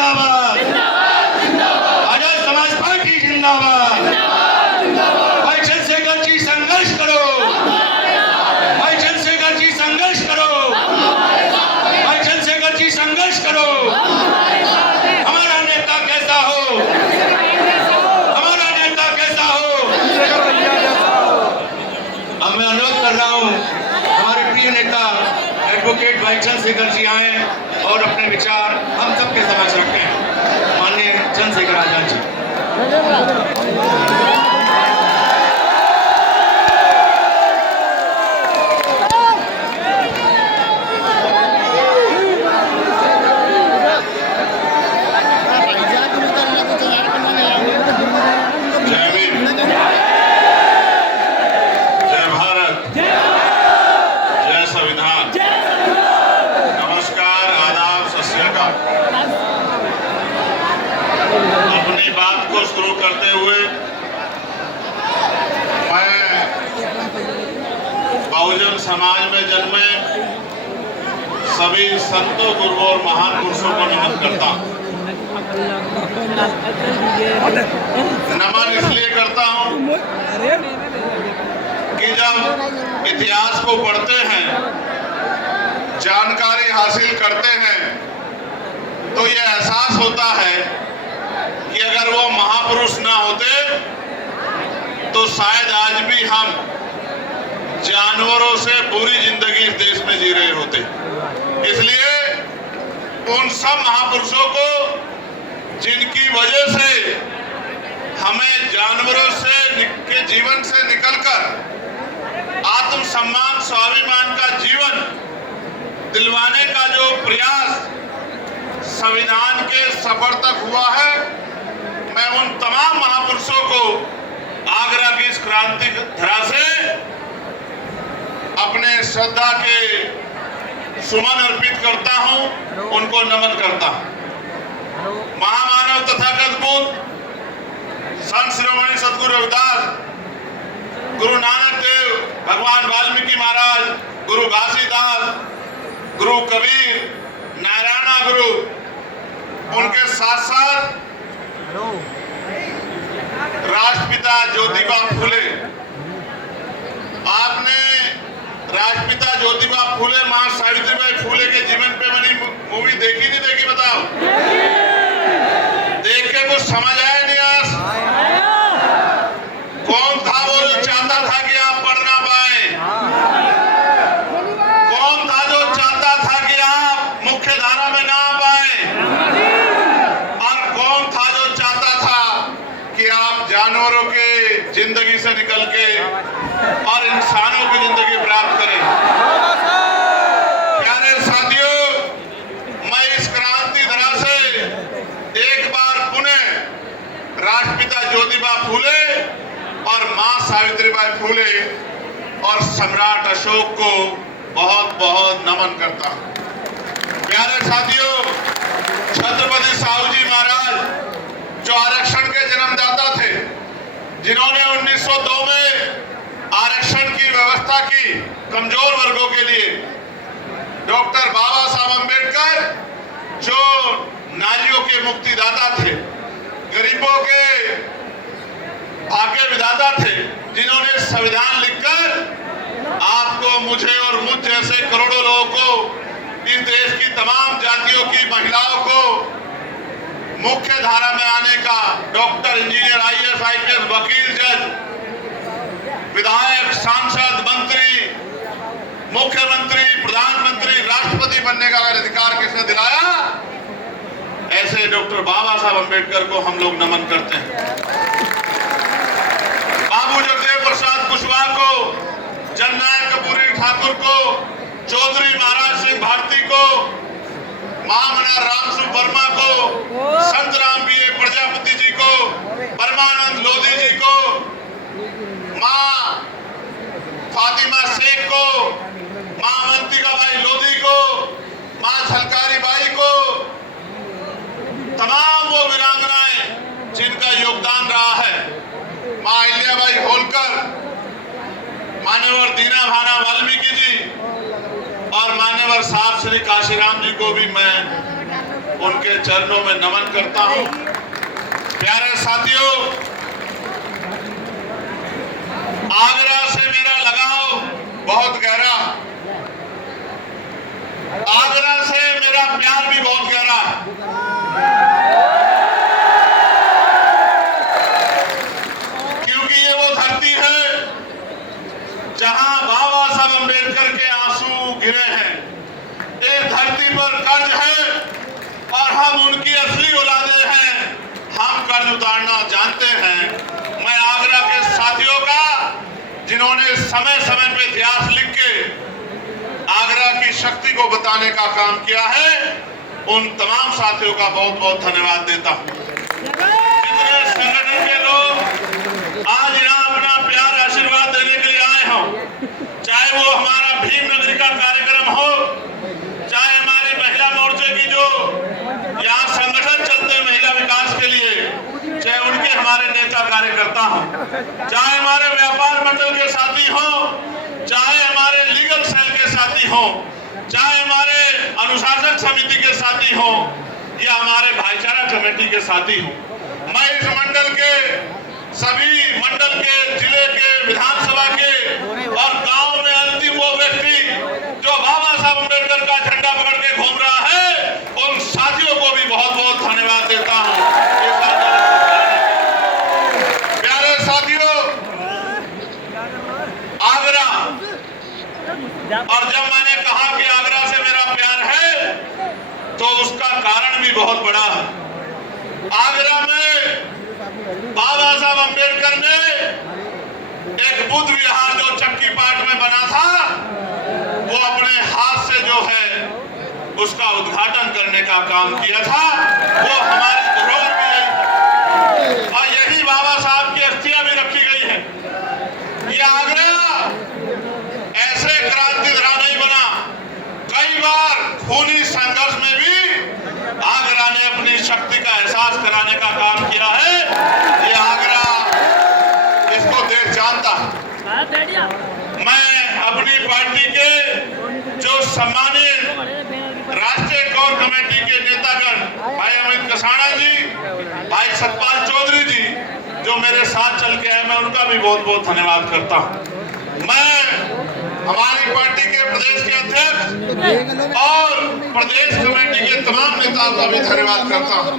जिंदाबाद, आजाद समाज पार्टी जिंदाबाद। भाई चंद्रशेखर जी संघर्ष करो, भाई चंद्रशेखर जी संघर्ष करो, भाई चंद्रशेखर जी संघर्ष करो। हमारा नेता कैसा हो, हमारा नेता कैसा हो। अब मैं अनुरोध कर रहा हूँ हमारे प्रिय नेता एडवोकेट भाई चंद्रशेखर जी आए और अपने विचार हम सबके समक्ष रखें। माननीय चंद्रशेखर आजाद जी। अपनी बात को शुरू करते हुए मैं बहुजन समाज में जन्मे सभी संतों, गुरुओं और महान पुरुषों को नमन करता हूँ। नमन इसलिए करता हूँ कि जब इतिहास को पढ़ते हैं, जानकारी हासिल करते हैं, तो ये एहसास होता है कि अगर वो महापुरुष ना होते तो शायद आज भी हम जानवरों से बुरी जिंदगी इस देश में जी रहे होते। इसलिए उन सब महापुरुषों को जिनकी वजह से हमें जानवरों से के जीवन से निकलकर आत्मसम्मान, स्वाभिमान का जीवन दिलवाने का जो प्रयास संविधान के सफर तक हुआ है, मैं उन तमाम महापुरुषों को आगरा की इस क्रांति धरा से अपने श्रद्धा के सुमन अर्पित करता हूं, उनको नमन करता हूं। महामानव तथागत बुद्ध, संत शिरोमणि सद्गुरु रविदास, गुरु नानक देव, भगवान वाल्मीकि महाराज, गुरु घासीदास, गुरु कबीर, नारायणा गुरु, उनके साथ साथ राष्ट्रपिता ज्योतिबा फूले। आपने राष्ट्रपिता ज्योतिबा फूले, मां सावित्रीबाई फूले के जीवन पे बनी मूवी देखी नहीं देखी बताओ? देख के कुछ समझ आया नहीं? आज कौन था वो जो चाहता था कि आप पढ़ ना पाए? कौन था जो चाहता था कि आप मुख्य धारा में ना आ पाए? जानवरों के जिंदगी से निकल के और इंसानों की जिंदगी प्राप्त करें। प्यारे साथियों, मैं इस क्रांति धरा से एक बार पुनः राष्ट्रपिता ज्योतिबा फूले और मां सावित्रीबाई फूले और सम्राट अशोक को बहुत बहुत नमन करता हूं। प्यारे साथियों, छत्रपति साहूजी महाराज जो आरक्षण के जन्मदाता थे, जिन्होंने 1902 में आरक्षण की व्यवस्था की कमजोर वर्गों के लिए, डॉक्टर बाबा साहब अंबेडकर जो नारियों के मुक्तिदाता थे, गरीबों के भाग्य विधाता थे, जिन्होंने संविधान लिखकर आपको, मुझे और मुझ जैसे करोड़ों लोगों को, इस देश की तमाम जातियों की महिलाओं को मुख्य धारा में आने का, डॉक्टर, इंजीनियर, आईएएस, आईपीएस, वकील, जज, विधायक, सांसद, मंत्री, मुख्यमंत्री, प्रधानमंत्री, राष्ट्रपति बनने का अगर अधिकार किसने दिलाया, ऐसे डॉक्टर बाबा साहब अंबेडकर को हम लोग नमन करते हैं। बाबू जगदेव प्रसाद कुशवाहा को, जननायक कपूरी ठाकुर को, चौधरी महाराज सिंह भारती को, महामना रामसुख वर्मा को, संत राम बीए प्रजापति जी को, परमानंद लोधी जी को, मां फातिमा शेख को, मां अवंतिका बाई लोधी को, मां झलकारी बाई को, तमाम वो वीरांगनाएं जिनका योगदान रहा है, मां अहिल्याबाई होलकर, मान्यवर दीना भाना वाल्मीकि जी और मान्यवर साहब श्री काशीराम जी को भी मैं उनके चरणों में नमन करता हूं। प्यारे साथियों, आगरा से मेरा लगाव बहुत गहरा, आगरा से मेरा प्यार भी बहुत गहरा। क्योंकि ये वो धरती है जहां बाबा साहब अम्बेडकर के आंसू गिरे हैं। इस धरती पर कर्ज है और हम उनकी असली औलादे हैं। हम कर्ज उतारना जानते हैं। मैं आगरा के साथियों का, जिन्होंने समय समय पे इतिहास लिख के आगरा की शक्ति को बताने का काम किया है, उन तमाम साथियों का बहुत बहुत धन्यवाद देता हूं। जितने संगठन के लोग आज यहाँ अपना प्यार आशीर्वाद देने के लिए आए हों, चाहे वो हमारा भीम नगरी का कार्यक्रम हो, चाहे हमारी महिला मोर्चे की जो यहाँ संगठन चलते हैं महिला विकास के लिए, चाहे उनके हमारे नेता कार्यकर्ता हों, चाहे हमारे व्यापार मंडल के साथी हों, चाहे हमारे लीगल सेल के साथी हों, चाहे हमारे अनुशासन समिति के साथी हों या हमारे भाईचारा कमेटी के साथी हों। मैं इस मंडल के सभी मंडल के, जिले के, विधानसभा के और गांव में अंतिम वो व्यक्ति जो बाबा साहब अम्बेडकर का झंडा पकड़ के घूम रहा है, उन साथियों को भी बहुत बहुत धन्यवाद देता हूं। प्यारे साथियों, आगरा, और जब मैंने कहा कि आगरा से मेरा प्यार है, तो उसका कारण भी बहुत बड़ा है। आगरा में बाबा साहब अम्बेडकर ने एक बुद्ध विहार जो चक्की पाट में बना था, वो अपने हाथ से जो है उसका उद्घाटन करने का काम किया था। वो हमारी धरोहर भी है और यही बाबा साहब की अस्थियां भी रखी गई है। ये आगरा ऐसे क्रांति धरा नहीं बना, कई बार खूनी संघर्ष में भी आगरा ने अपनी शक्ति का एहसास कराने का काम किया है। ये आगरा, इसको देश जानता है। मैं अपनी पार्टी के जो सम्मानित राष्ट्रीय कोर कमेटी के नेतागण भाई अमित कसाना जी, भाई सतपाल चौधरी जी, जो मेरे साथ चल के आए, मैं उनका भी बहुत बहुत धन्यवाद करता हूँ। मैं हमारी पार्टी के प्रदेश के अध्यक्ष और प्रदेश कमेटी के तमाम नेताओं का भी धन्यवाद करता हूं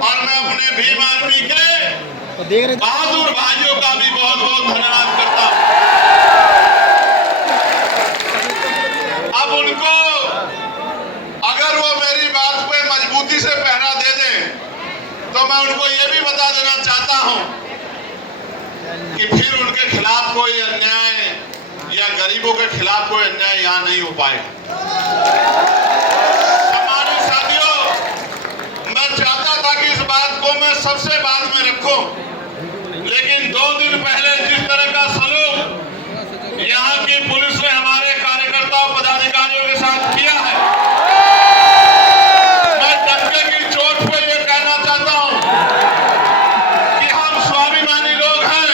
और मैं अपने भीम आर्मी के बहादुर भाइयों का भी बहुत बहुत धन्यवाद करता हूं। अब उनको, अगर वो मेरी बात पे मजबूती से पहरा दे दें, तो मैं उनको ये भी बता देना चाहता हूं कि फिर उनके खिलाफ कोई अन्याय या गरीबों के खिलाफ कोई अन्याय यहाँ नहीं हो पाएगा। सम्मानित साथियों, मैं चाहता था कि इस बात को मैं सबसे बाद में रखूं, लेकिन 2 दिन पहले जिस तरह का सलूक यहाँ की पुलिस ने हमारे कार्यकर्ताओं पदाधिकारियों के साथ किया है, मैं डंके की चोट पे ये कहना चाहता हूं कि हम स्वाभिमानी लोग हैं,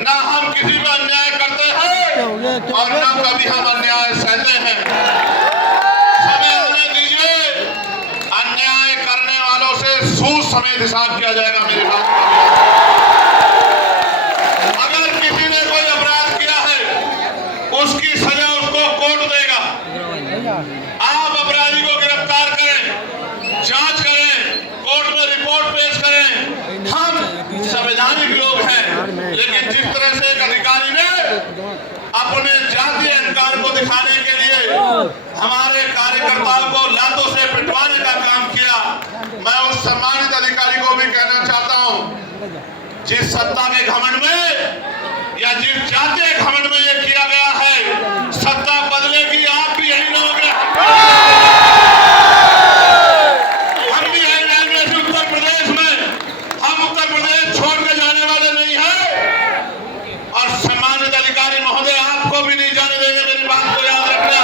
ना हम किसी पर अन्याय करते हैं और ना कभी हम अन्याय सहते हैं। समय आने दीजिए, अन्याय करने वालों से सूद समेत हिसाब किया जाएगा। मेरी बात का अगर किसी ने कोई अपराध किया है, उसकी सजा उसको कोर्ट देगा। आप अपराधी को गिरफ्तार करें, जांच करें, कोर्ट में रिपोर्ट पेश करें। हम संवैधानिक लोग हैं, लेकिन जिस तरह से एक अधिकारी ने अपने जातीय अहंकार को दिखाने के लिए हमारे कार्यकर्ताओं को लातों से पिटवाने का काम किया, मैं उस सम्मानित अधिकारी को भी कहना चाहता हूं, जिस सत्ता के घमंड में या जिस जातीय घमंड में ये किया गया है, सत्ता बदलेगी, आप भी यही लोग हैं। हम भी यही रहेंगे उत्तर प्रदेश में, हम उत्तर प्रदेश छोड़ के जाने वाले नहीं हैं। और सम्मानित अधिकारी महोदय, आपको भी नहीं जाने देंगे, मेरी बात को याद रखना।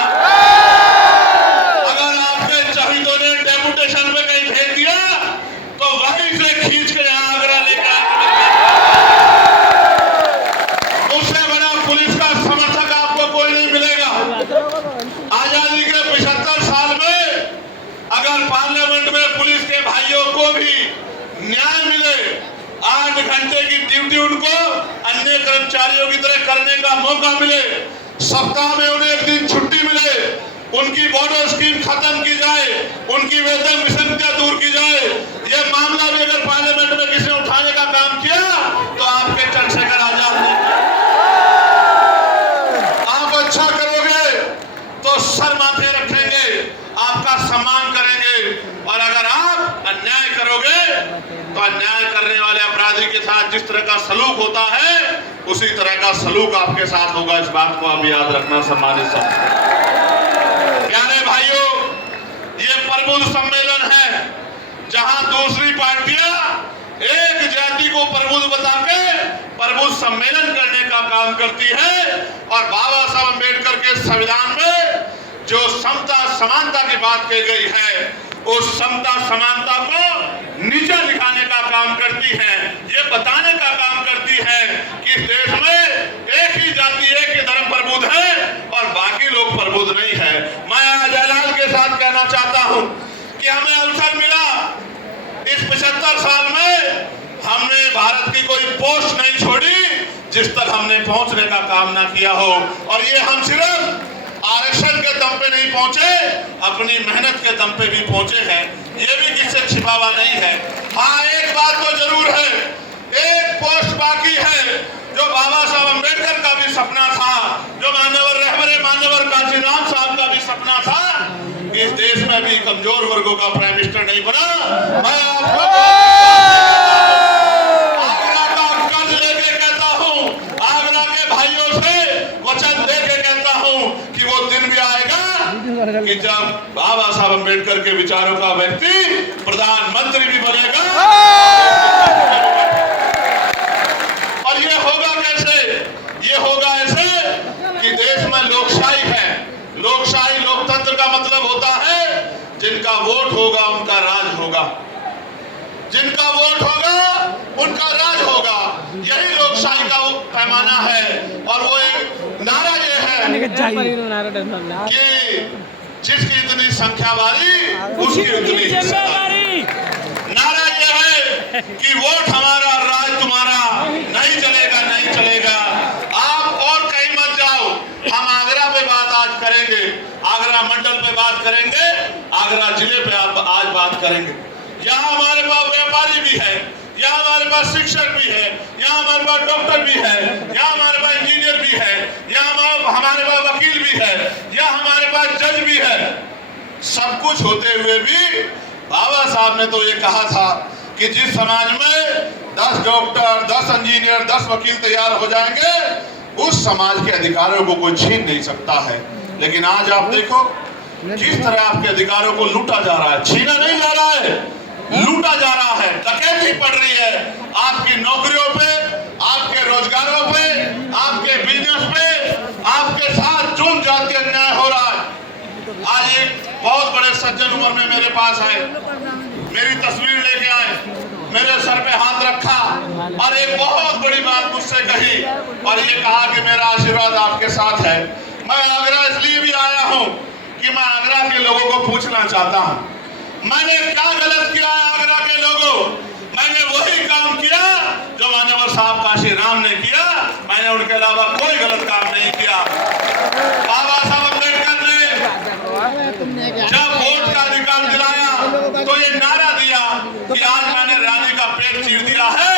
अगर आपके शहीदों ने डेपुटेशन में कहीं भेज दिया, तो वहीं से खींच के यहाँ आगरा लेकर उससे बड़ा पुलिस पार्लियामेंट में पुलिस के भाइयों को भी न्याय मिले, 8 घंटे की ड्यूटी उनको अन्य कर्मचारियों की तरह करने का मौका मिले, सप्ताह में उन्हें एक दिन छुट्टी मिले, उनकी बॉर्डर स्कीम खत्म की जाए, उनकी वेतन विसंगतियां दूर की जाए। ये मामला भी अगर पार्लियामेंट में किसी ने उठाने का काम किया तो आपके चंद्रशेखर आजाद ने, आप अच्छा करोगे तो सर माथे रखेंगे, आपका सम्मान करेंगे, और अगर आप अन्याय करोगे तो अन्याय करने वाले अपराधी के साथ जिस तरह का सलूक होता है उसी तरह का सलूक आपके साथ होगा। इस बात को आप याद रखना। सम्मानित साथी, प्यारे भाइयों, ये प्रबुद्ध सम्मेलन है जहां दूसरी पार्टियां एक जाति को प्रबुद्ध बता के प्रबुद्ध सम्मेलन करने का काम करती है, और बाबा साहब अम्बेडकर के संविधान में जो समता समानता की बात कही गई है उस समता समानता को नीचे दिखाने का काम करती है, ये बताने का काम करती है कि इस देश में एक ही जाति एक ही धर्म प्रबुद्ध है और बाकी लोग प्रबुद्ध नहीं है। मैं आज ऐलान के साथ कहना चाहता हूं कि हमें अवसर मिला, इस 75 साल में हमने भारत की कोई पोस्ट नहीं छोड़ी जिस तक हमने पहुंचने का काम ना किया हो, और ये हम सिर्फ आरक्षण के दम पे नहीं पहुंचे, अपनी मेहनत के दम पे भी पहुंचे हैं, ये भी किससे छिपा हुआ नहीं है। हाँ, एक बात तो जरूर है, एक पोस्ट बाकी है जो बाबा साहब अम्बेडकर का भी सपना था, जो मान्यवर रहबरे मान्यवर काशीराम साहब का भी सपना था, इस देश में भी कमजोर वर्गों का प्राइम मिनिस्टर नहीं बना। मैं आपको आगरा का कर्ज लेके कहता हूँ, आगरा के भाइयों से वचन देके कहता हूँ कि वो दिन भी आएगा कि जब बाबा साहब अम्बेडकर के विचारों का व्यक्ति प्रधानमंत्री भी बनेगा। और ये होगा कैसे? ये होगा ऐसे कि देश में लोकशाही है। लोकशाही लोकतंत्र का मतलब होता है जिनका वोट होगा उनका राज होगा, जिनका वोट होगा उनका राज होगा, यही लोकशाही का पैमाना है। और वो एक नारा ये है कि जिसकी इतनी संख्या वाली उसकी उतनी हिस्सेदारी। नारा ये है कि वोट हमारा राज तुम्हारा, नहीं चलेगा नहीं चलेगा। आप और कहीं मत जाओ, हम आगरा पे बात आज करेंगे, आगरा मंडल पे बात करेंगे, आगरा जिले पे आज बात करेंगे। यहाँ हमारे पास व्यापारी भी है, यहाँ हमारे पास शिक्षक भी है, यहाँ हमारे पास डॉक्टर भी है, यहाँ हमारे पास इंजीनियर भी है, यहाँ हमारे पास वकील भी है, यहाँ हमारे पास जज भी है। सब कुछ होते हुए भी बाबा साहब ने तो ये कहा था कि जिस समाज में 10 डॉक्टर, 10 इंजीनियर, 10 वकील तैयार हो जाएंगे उस समाज के अधिकारों को कोई छीन नहीं सकता है। लेकिन आज आप देखो जिस तरह आपके अधिकारों को लूटा जा रहा है, छीना नहीं जा रहा है, लूटा जा रहा है, डकैती पड़ रही है आपकी नौकरियों पे, आपके रोजगारों पे, आपके बिजनेस पे, आपके साथ चून जात के अन्याय हो रहा है। आज एक बहुत बड़े सज्जन उम्र में मेरे पास आए, मेरी तस्वीर लेके आए, मेरे सर पे हाथ रखा और एक बहुत बड़ी बात मुझसे कही और ये कहा कि मेरा आशीर्वाद आपके साथ है। मैं आगरा इसलिए भी आया हूँ कि मैं आगरा के लोगों को पूछना चाहता हूँ मैंने क्या गलत किया है। आगरा के लोगों, मैंने वही काम किया जो मान्यवर साहब काशीराम ने किया, मैंने उनके अलावा कोई गलत काम नहीं किया। बाबा साहब अम्बेडकर ने जब वोट का अधिकार दिलाया तो ये नारा दिया कि आज मैंने रानी का पेट चीर दिया है।